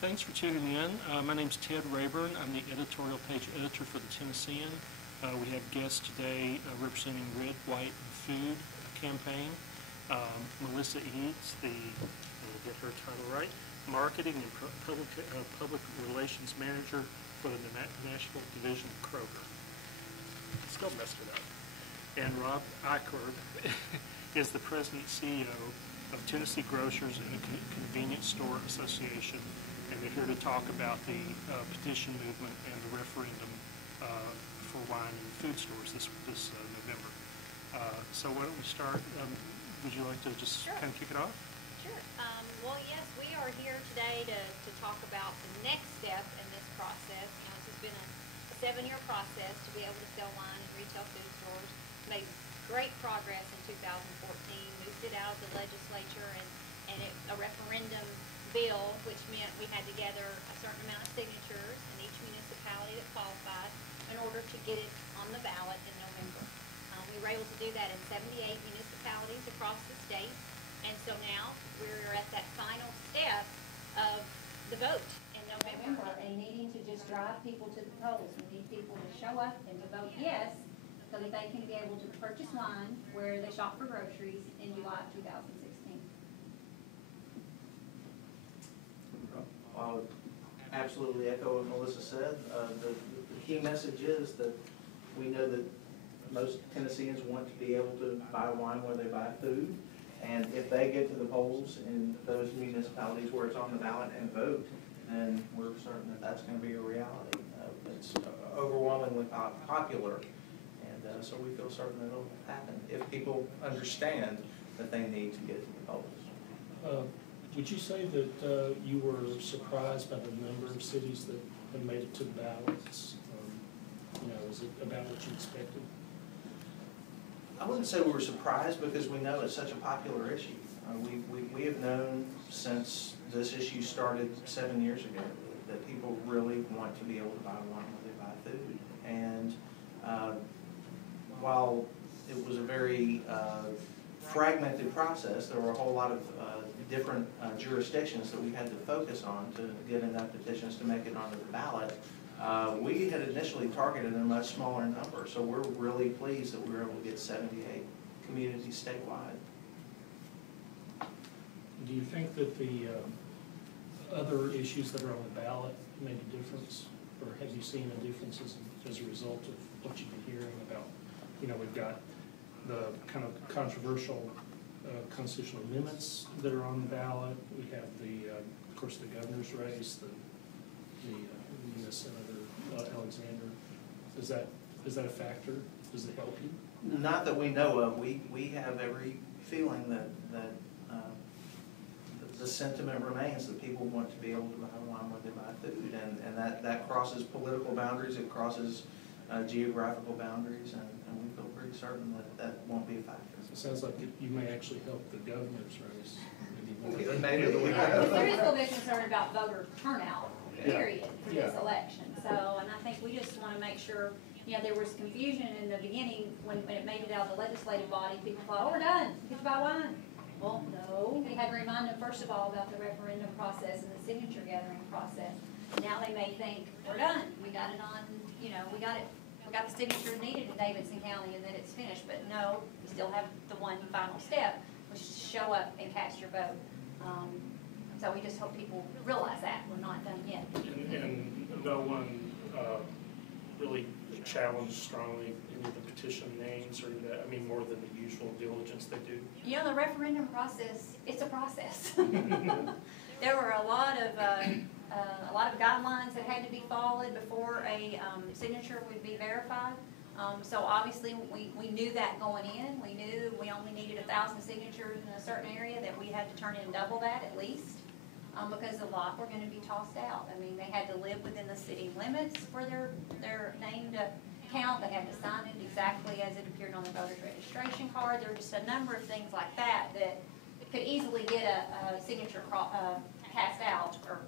Thanks for tuning in. My name's Ted Rayburn. I'm the editorial page editor for the Tennessean. We have guests today representing Red, White, and Food campaign. Melissa Eads, I'll get her title right, Marketing and Public Relations Manager for the National Division of Kroger. Still messed it up. And Rob Eichler is the President and CEO of Tennessee Grocers and Convenience Store Association, and they're here to talk about the petition movement and the referendum for wine and food stores this November. So why don't we start? Would you like to just kind of kick it off? Sure. Well, yes, we are here today to talk about the next step in this process. You know, this has been a 7-year process to be able to sell wine in retail food stores. Made great progress in 2014, moved it out of the legislature, and a referendum bill, which meant we had to gather a certain amount of signatures in each municipality that qualified in order to get it on the ballot in November. We were able to do that in 78 municipalities across the state, and so now we're at that final step of the vote in November. And needing to just drive people to the polls. We need people to show up and to vote yes, so that they can be able to purchase wine where they shop for groceries in July of 2016. I would absolutely echo what Melissa said. The key message is that we know that most Tennesseans want to be able to buy wine where they buy food. And if they get to the polls in those municipalities where it's on the ballot and vote, then we're certain that that's going to be a reality. It's overwhelmingly popular. And so we feel certain that it'll happen if people understand that they need to get to the polls. Would you say that you were surprised by the number of cities that have made it to the ballots? You know, is it about what you expected? I wouldn't say we were surprised because we know it's such a popular issue. We have known since this issue started 7 years ago that people really want to be able to buy wine when they buy food. And while it was a very fragmented process, there were a whole lot of different jurisdictions that we had to focus on to get enough petitions to make it onto the ballot. We had initially targeted a much smaller number, so we're really pleased that we were able to get 78 communities statewide. Do you think that the other issues that are on the ballot made a difference, or have you seen a difference as a result of what you've been hearing about? You know, we've got the kind of controversial constitutional amendments that are on the ballot. We have the, of course, the governor's race, the Senator Alexander. Is that a factor? Does it help you? Not that we know of. We have every feeling that the sentiment remains that people want to be able to buy wine where they buy food, and that crosses political boundaries. It crosses geographical boundaries, and we feel pretty certain that won't be a factor. It sounds like you may actually help the governor's race. Maybe. There is a little bit concerned about voter turnout, period, for this election. So, and I think we just want to make sure, you know, there was confusion in the beginning when it made it out of the legislative body. People thought, oh, we're done, get to buy wine. Well, no, we had to remind them first of all about the referendum process and the signature gathering process. Now they may think, we're done, we got it on, you know, we got the signature needed in Davidson County and then it's finished. But no, we still have the one final step, which is to show up and cast your vote. So we just hope people realize that we're not done yet. And no one really challenged strongly any of the petition names or that, I mean, more than the usual diligence they do. You know, the referendum process, it's a process. There were a lot of guidelines that had to be followed before a signature would be verified. So obviously we knew that going in. We knew we only needed 1,000 signatures in a certain area, that we had to turn in double that at least, because a lot were going to be tossed out. I mean, they had to live within the city limits for their name to count. They had to sign it exactly as it appeared on the voter's registration card. There were just a number of things like that that could easily get a signature cast out. Or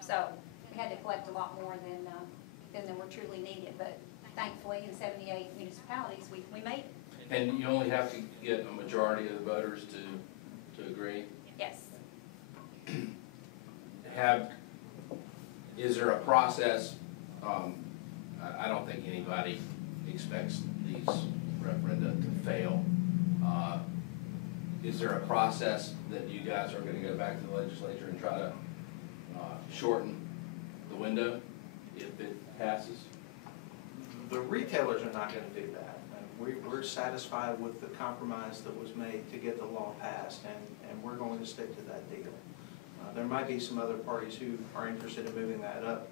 so we had to collect a lot more than were truly needed. But thankfully, in 78 municipalities, we made it. And you only have to get a majority of the voters to agree? Yes. Have is there a process, I don't think anybody expects these referenda to fail. Is there a process that you guys are gonna go back to the legislature and try to shorten the window if it passes? The retailers are not gonna do that. We're satisfied with the compromise that was made to get the law passed, and we're going to stick to that deal. There might be some other parties who are interested in moving that up,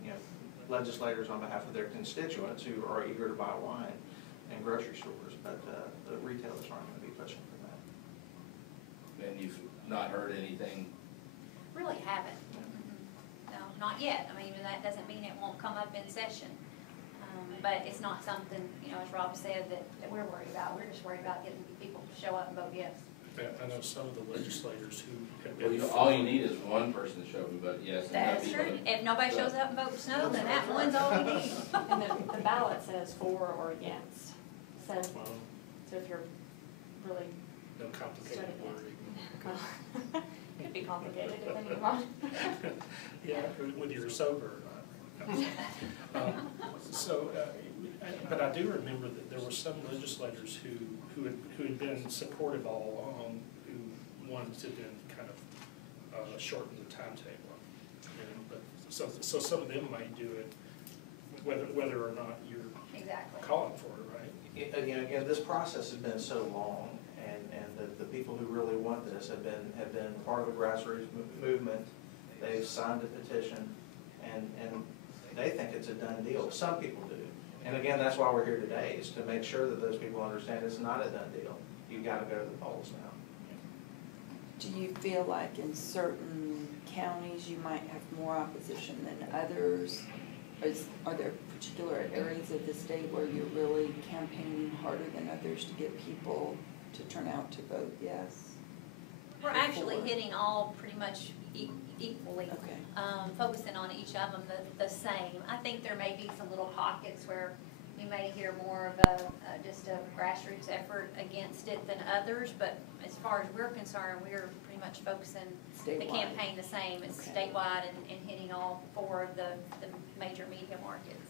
legislators on behalf of their constituents who are eager to buy wine in grocery stores, but the retailers aren't gonna be pushing for that. And you've not heard anything? Really haven't. No, not yet. I mean, that doesn't mean it won't come up in session. But it's not something, as Rob said, that we're worried about. We're just worried about getting people to show up and vote yes. I know some of the legislators who have Well, been. all you need is one person to show up and vote yes. And That's that'd true. be If nobody shows up and votes no, then that one's all we need. And the ballot says for or against. So, Well, so if you're really, no complicated Study wording. could be complicated depending on. Yeah, whether you're sober or not. But I do remember that there were some legislators who had been supportive all along, who wanted to then kind of shorten the timetable. But so some of them might do it, whether or not you're Exactly. calling for it, right? Again, this process has been so long, and the people who really want this have been part of the grassroots movement. They've signed a petition, and they think it's a done deal. Some people do. And again, that's why we're here today, is to make sure that those people understand it's not a done deal. You've got to go to the polls now. Do you feel like in certain counties you might have more opposition than others? Are there particular areas of the state where you're really campaigning harder than others to get people to turn out to vote yes? We're actually hitting all pretty much equally. Okay. Focusing on each of them the same. I think there may be some little pockets where we may hear more of just a grassroots effort against it than others, but as far as we're concerned, we're pretty much focusing the Statewide. campaign the same. It's Okay. statewide and hitting all four of the major media markets.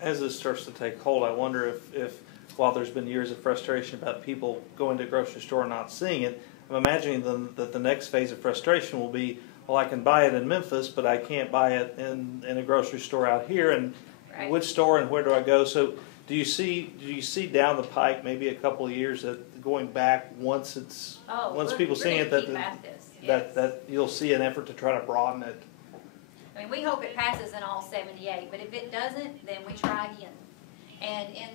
As this starts to take hold, I wonder if while there's been years of frustration about people going to the grocery store and not seeing it, I'm imagining that the next phase of frustration will be, well, I can buy it in Memphis, but I can't buy it in a grocery store out here, and Right. which store and where do I go? So do you see down the pike maybe a couple of years that going back once people seeing it that you'll see an effort to try to broaden it? I mean, we hope it passes in all 78, but if it doesn't, then we try again. And in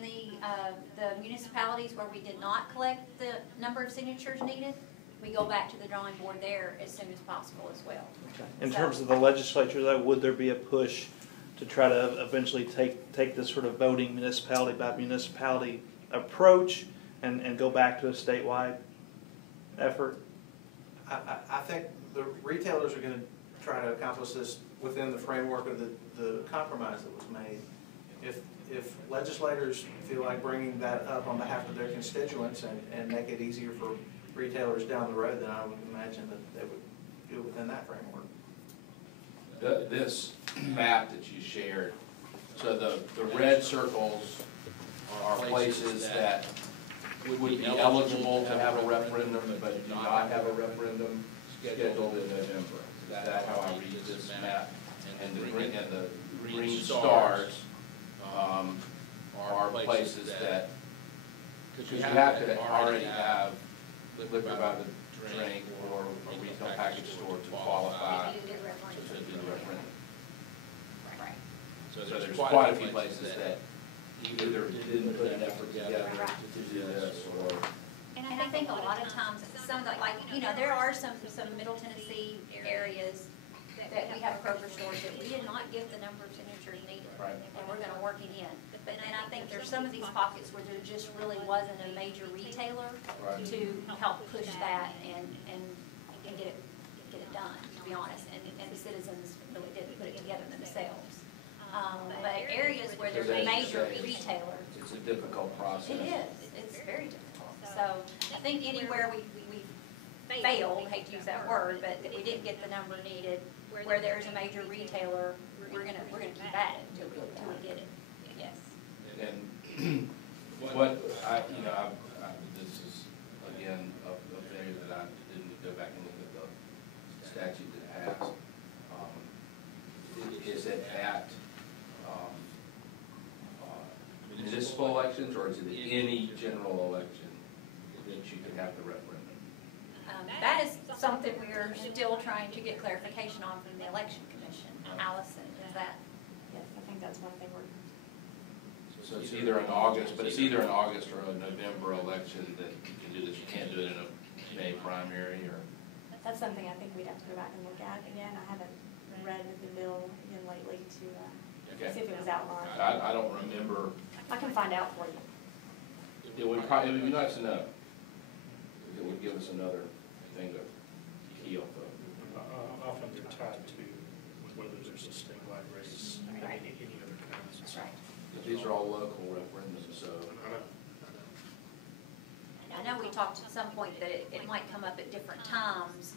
the municipalities where we did not collect the number of signatures needed, we go back to the drawing board there as soon as possible as well. In terms of the legislature, though, would there be a push to try to eventually take this sort of voting municipality by municipality approach and go back to a statewide effort? I think the retailers are going to try to accomplish this within the framework of the compromise that was made. If legislators feel like bringing that up on behalf of their constituents and make it easier for retailers down the road, then I would imagine that they would do it within that framework. This map that you shared, so the red circles are places that would be eligible to have a referendum, but do not have a referendum scheduled in November. Is that how I read this map? And the green stars are places that, because you have to already have liquor by the drink or a retail package store to qualify to do the referendum. Right. So there's quite a few places that either didn't put an effort together to do this, or. And I think a lot of times, some there are some Middle Tennessee areas that we have grocery stores that we did not get the number of signatures needed. Right. And we're gonna work it in. And I think there's some of these pockets where there just really wasn't a major retailer Right. to help push that and get it done, to be honest. And the citizens really did put it together themselves. But areas where there's a major retailer, It's a difficult process. it is, it's very difficult. So I think anywhere we failed, hate to use that word, but that we didn't get the number needed, where there's a major retailer, we're gonna keep at it until we get it, yes. And what this is, again, a failure that I didn't go back and look at the statute that passed. Is it at municipal elections, or is it any general election that you can have the referendum? That is something we are still trying to get clarification on from the election commission. Allison, is that? Yes, I think that's one thing we're, So it's either in August, but it's either an August or a November election that you can do this. You can't do it in a May primary, or? that's something I think we'd have to go back and look at again. I haven't read the bill again lately to see if it was outlined. I don't remember. I can find out for you. It would be nice to know. It would give us another thing to key off of. Often they're tied to whether there's a statewide race, Right. any other kinds. That's right. But these are all local referendums, so. I know we talked at some point that it might come up at different times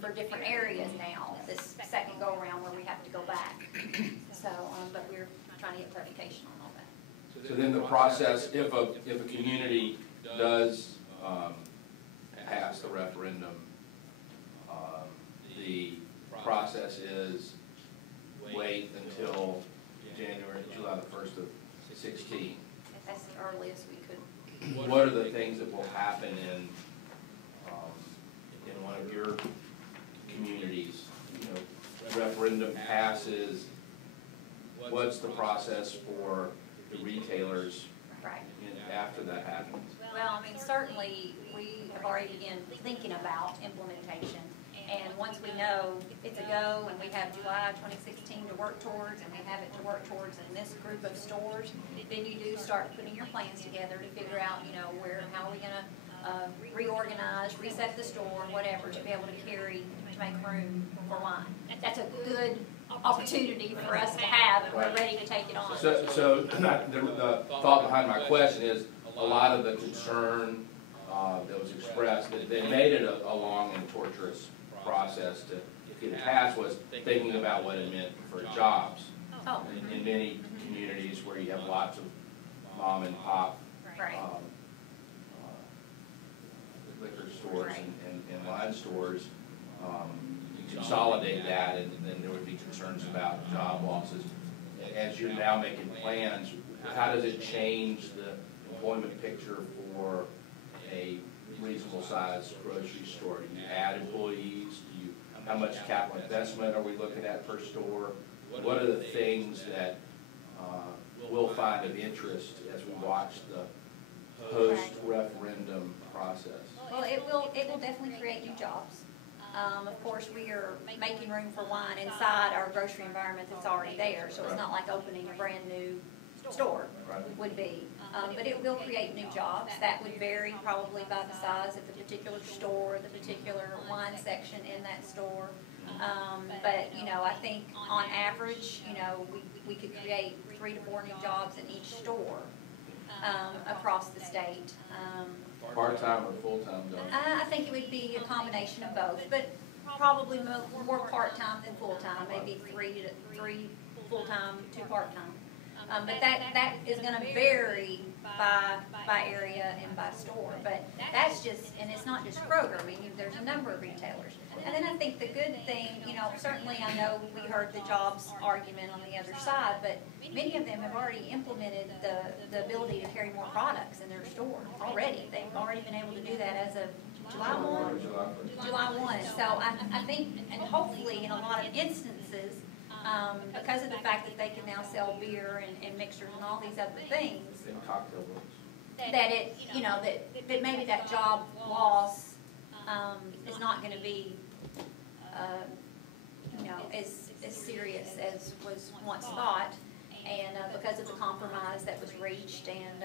for different areas now, this second go-around where we have to go back. So, but we're trying to get clarification on all that. So then the process, if a community does pass the referendum, the process is wait until July the 1st of 16. If that's the earliest we could. What are the things that will happen in one of your communities? You know, referendum passes, what's the process for the retailers Right. after that happens? Well, I mean, certainly, we have already begun thinking about implementation. And once we know it's a go, and we have July 2016 to work towards, and we have it to work towards in this group of stores, then you do start putting your plans together to figure out, you know, how are we gonna reorganize, reset the store, whatever, to be able to carry, to make room for wine. That's a good opportunity for us to have, and we're ready to take it on. So the thought behind my question is, a lot of the concern that was expressed, that they made it a long and torturous process to get it passed, was thinking about what it meant for jobs. Oh. In many communities where you have lots of mom and pop Right. liquor stores and wine stores, you consolidate that, and then there would be concerns about job losses. As you're now making plans, how does it change the employment picture for a reasonable sized grocery store? Do you add employees? How much capital investment are we looking at per store? What are the things that we'll find of interest as we watch the post-referendum process? Well, it will definitely create new jobs. Of course, we are making room for wine inside our grocery environment that's already there, so it's not like opening a brand new store would be. But it will create new jobs. That would vary probably by the size of the particular store, the particular wine section in that store. But, you know, I think on average, you know, we could create 3 to 4 new jobs in each store across the state. Part-time or full-time jobs? I think it would be a combination of both, but probably more part-time than full-time, maybe 3 full-time, 2 part-time. But that is going to vary by area and by store. But that's just, and it's not just Kroger. I mean, there's a number of retailers. And then I think the good thing, you know, certainly I know we heard the jobs argument on the other side, but many of them have already implemented the ability to carry more products in their store already. They've already been able to do that as of July 1. July 1. So I think, and hopefully in a lot of instances, because of the fact that they can now sell beer and mixers and all these other things, And cocktail books. that it, you know, that maybe that job loss is not going to be, you know, as serious as was once thought, and because of the compromise that was reached, and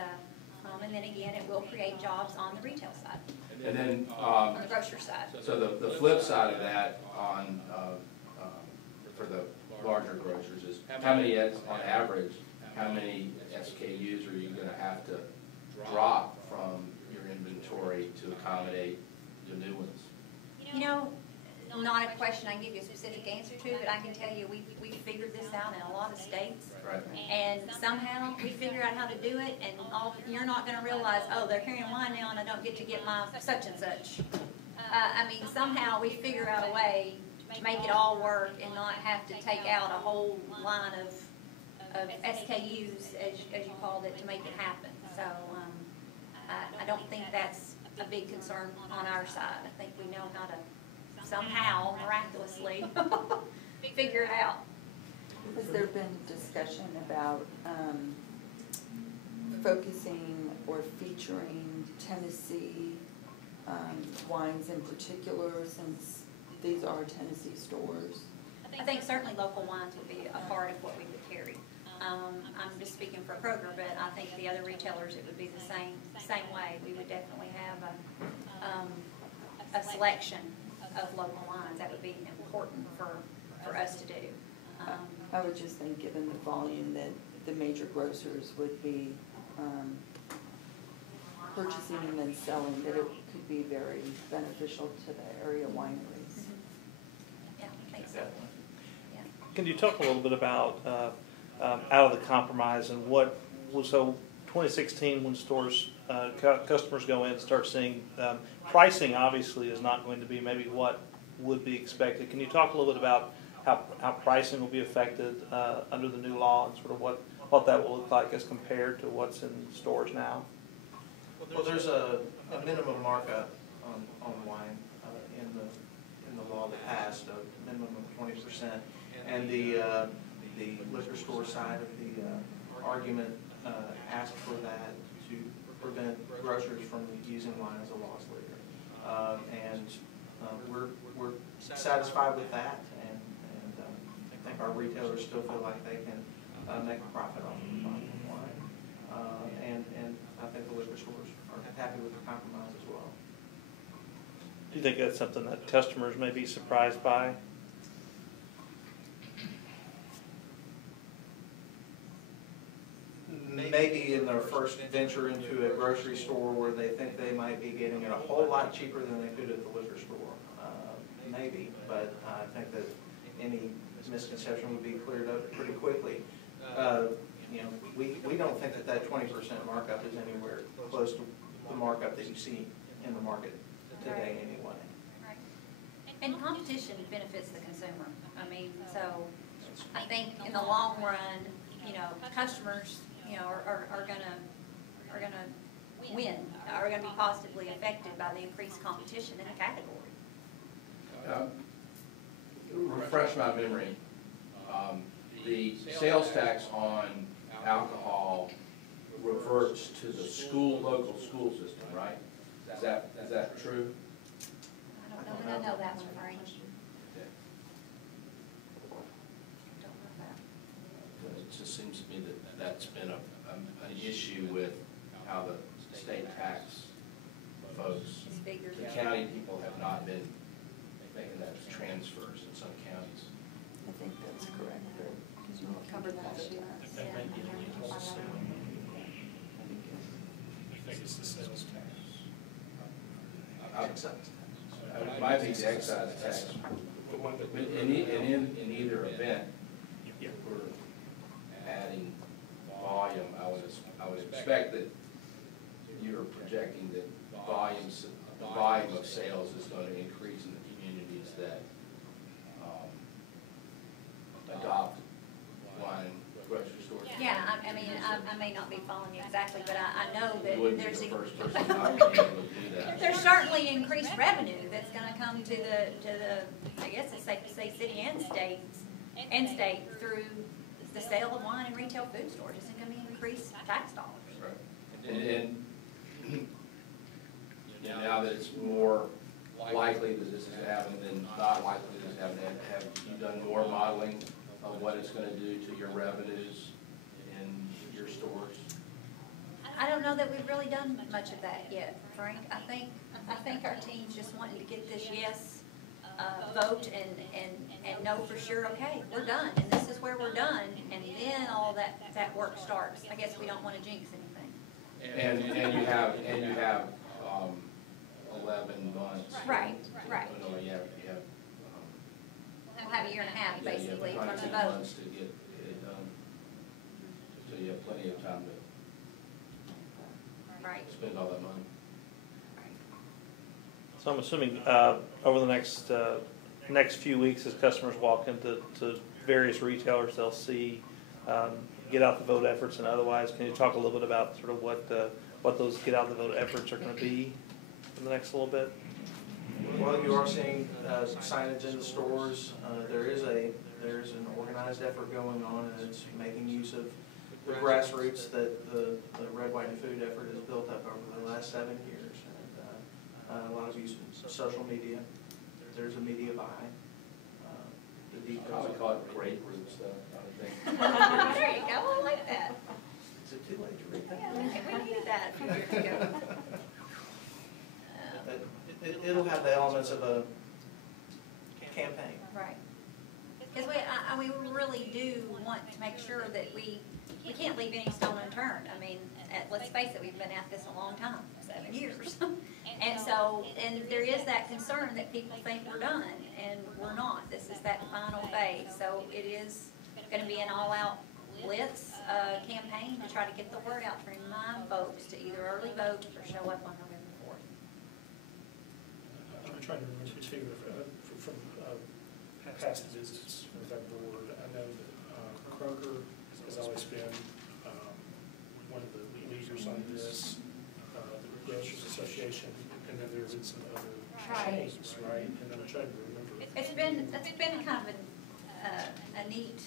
then again, it will create jobs on the retail side, And then, on the grocery side. so the flip side of that on, for the larger grocers is, how many, on average, how many SKUs are you gonna have to drop from your inventory to accommodate the new ones? You know, not a question I can give you a specific answer to, but I can tell you, we figured this out in a lot of states. Right. And somehow we figure out how to do it, and you're not gonna realize, oh, they're carrying wine now and I don't get to get my such and such. I mean, somehow we figure out a way to make it all work and not have to take out a whole line of SKUs, as you called it, to make it happen. So, I don't think that's a big concern on our side. I think we know how to somehow miraculously figure it out. Has there been discussion about focusing or featuring Tennessee wines in particular, since these are Tennessee stores? I think certainly local wines would be a part of what we would carry. I'm just speaking for Kroger, but I think the other retailers, it would be the same way. We would definitely have a selection of local wines. That would be important for us to do. I would just think, given the volume that the major grocers would be purchasing and then selling, that it could be very beneficial to the area wineries. Yeah, I think so. Yeah. Can you talk a little bit about out of the compromise and what, so 2016 when stores, customers go in and start seeing, pricing obviously is not going to be maybe what would be expected. Can you talk a little bit about how pricing will be affected under the new law and sort of what that will look like as compared to what's in stores now? Well, there's a minimum markup on wine in the law that passed, a minimum of 20%. And the liquor store side of the argument asked for that to prevent grocers from using wine as a loss leader. And we're satisfied with that, and I think our retailers still feel like they can make a profit off of buying wine. And I think the liquor stores are happy with the compromise as well. Do you think that's something that customers may be surprised by? Maybe in their first venture into a grocery store where they think they might be getting it a whole lot cheaper than they could at the liquor store. Maybe, but I think that any misconception would be cleared up pretty quickly. You know, we don't think that 20% markup is anywhere close to the markup that you see in the market today anyway. Right. And competition benefits the consumer. I mean, so I think in the long run, you know, customers, you know, are gonna win, are gonna be positively affected by the increased competition in the category. Refresh my memory. The sales tax on alcohol reverts to the local school system, right? Is that true? I don't know that one, Frank. It just seems to me that that's been an issue with how the state tax folks, the county people have not been making those transfers in some counties. I think that's correct, because you covered that. That may be illegal to sell. I think it's the sales tax. It might be the excise tax. In either event, if we're adding volume, I would expect that you're projecting that the volume of sales is going to increase in the communities that adopt wine grocery stores. Yeah, I mean, I may not be following you exactly, but I know You wouldn't that be there's the first person not to be able to do that. there's certainly increased revenue that's gonna come to the, I guess it's safe to say, city and state through the sale of wine and retail food stores. It's gonna be increased tax dollars. Right. And now that it's more likely that this is happening than not likely that this is happening, have you done more modeling of what it's going to do to your revenues in your stores? I don't know that we've really done much of that yet, Frank. I think our team's just wanting to get this yes vote and know for sure, okay, we're done, and this is where we're done, and then all that work starts. I guess we don't want to jinx anything. And you have 11 months. Right, right. Oh, no, you have, We'll have a year and a half, yeah, you basically, have from the 22 vote. months to get it done. So you have plenty of time Right. to spend all that money. So I'm assuming over the next few weeks, as customers walk into various retailers, they'll see get out the vote efforts and otherwise. Can you talk a little bit about sort of what those get out the vote efforts are going to be in the next little bit? Well, you are seeing signage in the stores. There's an organized effort going on, and it's making use of the grassroots that the Red, White, and Food effort has built up over the last 7 years. And a lot of use of social media. There's a media buy. The I details. would call it great roots, though, I would think. There you go, I like that. Is it too late to read that? Yeah, we needed that a few years ago. It'll have the elements of a campaign. Right. Because we really do want to make sure that we can't leave any stone unturned. I mean, let's face it, we've been at this a long time, 7 years. And there is that concern that people think we're done, and we're not. This is that final phase. So it is going to be an all-out blitz campaign to try to get the word out to remind folks to either early vote or show up on November 4th. I'm trying to remember too, from past visits with our board, I know that Kroger has always been one of the leaders on this, the Grocers Association, and then there's been some other Right. chains, right? And I'm trying to remember. It's been kind of a neat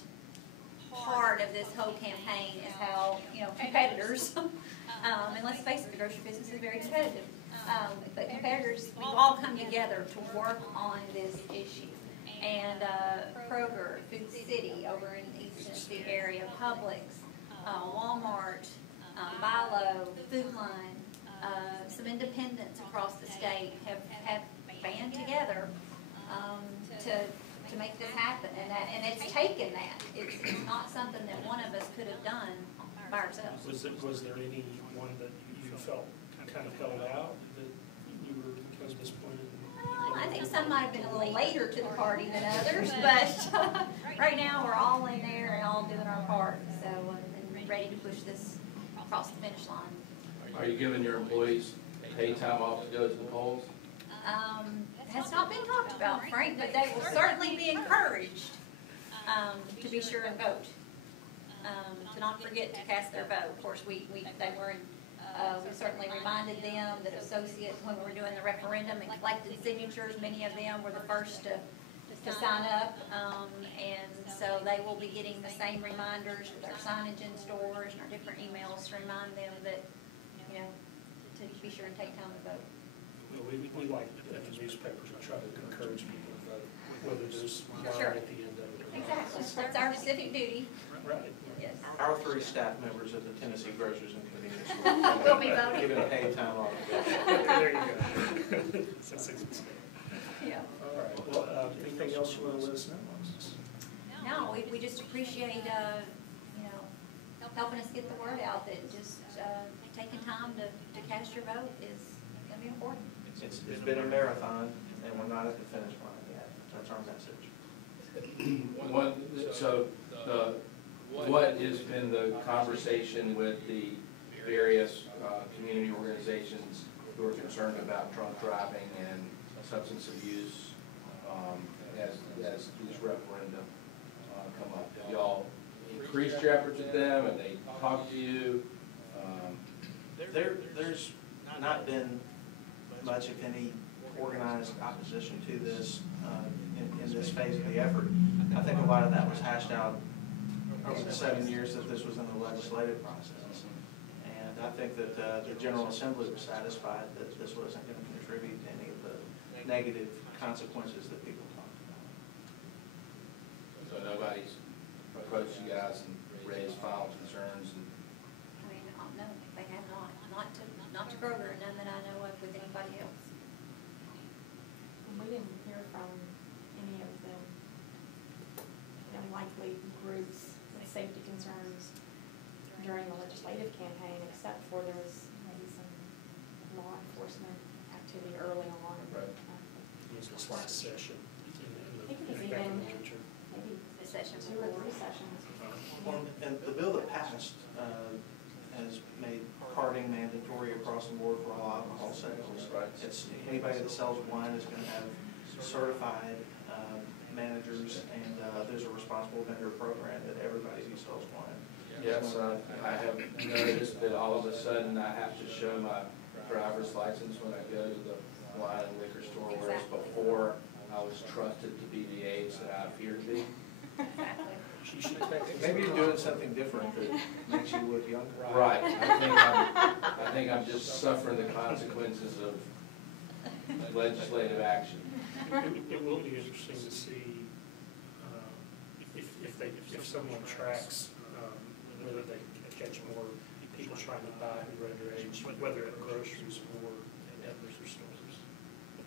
part of this whole campaign is how, competitors, and let's face it, the grocery business is very competitive. But competitors, we've all come together to work on this issue. And Kroger, Food City over in the East Tennessee area, Publix, Walmart, Milo, Food Line, some independents across the state have band together to make this happen. And it's taken that. It's not something that one of us could have done by ourselves. Was there any one that you felt kind of held out, that you were kind of disappointed in? I think some might have been a little later to the party than others, but right now we're all in there and all doing our part, so and ready to push this across the finish line. Are you giving your employees paid time off to go to the polls? Has not been talked about, Frank, but they will certainly be encouraged to be sure and vote, to not forget to cast their vote. Of course, we certainly reminded them that associates, when we were doing the referendum and collected signatures, many of them were the first to sign up, and so they will be getting the same reminders with our signage in stores and our different emails to remind them that, to be sure and take time to vote. Well, we like, at the newspapers, we try to encourage people to vote, whether there's wine Sure. at the end of it or not. Exactly, that's our civic duty, Right. yes. Our 3 staff members of the Tennessee Grocers and Convenience Store. We'll be voting. Given paid time off. There you go. That's easy. Yeah. All right, well, anything else you want to let us know? No, we just appreciate, helping us get the word out that just taking time to cast your vote is going to be important. It's been a marathon, and we're not at the finish line yet. That's our message. What has been the conversation with the various community organizations who are concerned about drunk driving and substance abuse as these referendum come up? Have y'all increased your efforts with them, and they talked to you? There's not been much, if any, organized opposition to this in this phase of the effort. I think a lot of that was hashed out over the 7 years that this was in the legislative process. And I think that the General Assembly was satisfied that this wasn't going to contribute to any of the negative consequences that people talked about. So nobody's approached you guys and raised filed concerns? I mean, no, they have not to Kroger, none that I know of with anybody else. We didn't hear from any of the unlikely groups with safety concerns during the legislative campaign, except for there was maybe some law enforcement to be early on. Right. Use this last session I think it was in back in the even- literature. Maybe The session 2 or before. 3 sessions. And the bill that passed has made carding mandatory across the board for all alcohol sales. Right. It's, anybody that sells wine is going to have certified managers, and there's a responsible vendor program that everybody who sells wine. Yes, I have noticed that all of a sudden I have to show my driver's license when I go to the wine and liquor store, whereas before I was trusted to be the age that I appear to be. Exactly. Maybe you're doing something different that makes you look younger. Right, I think I'm just suffering the consequences of legislative action. It will be interesting to see if someone tracks whether they catch more people trying to buy who are underage, whether at groceries or at liquor stores.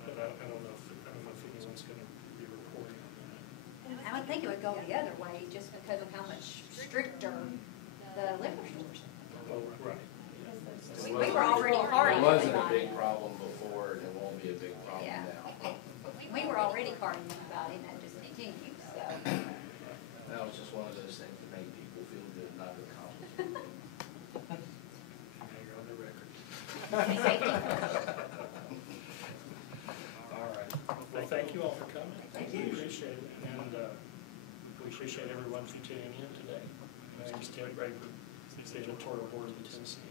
But I don't know if anyone's going to be reporting on that. I would think it would go the other way, just because of how much stricter the liquor stores. Oh, right. We were already carding It wasn't a everybody. big problem before, and it won't be a big problem Yeah. now. We were already carding everybody, and that just continues, so. That was just one of those things that made people feel good, not accomplish. Now you're on the record. Safety. All right. Well, thank you all for coming. Thank We you. appreciate it, and we appreciate everyone for tuning in today. My name is Ted Rayburn, the editorial board of the Tennessean.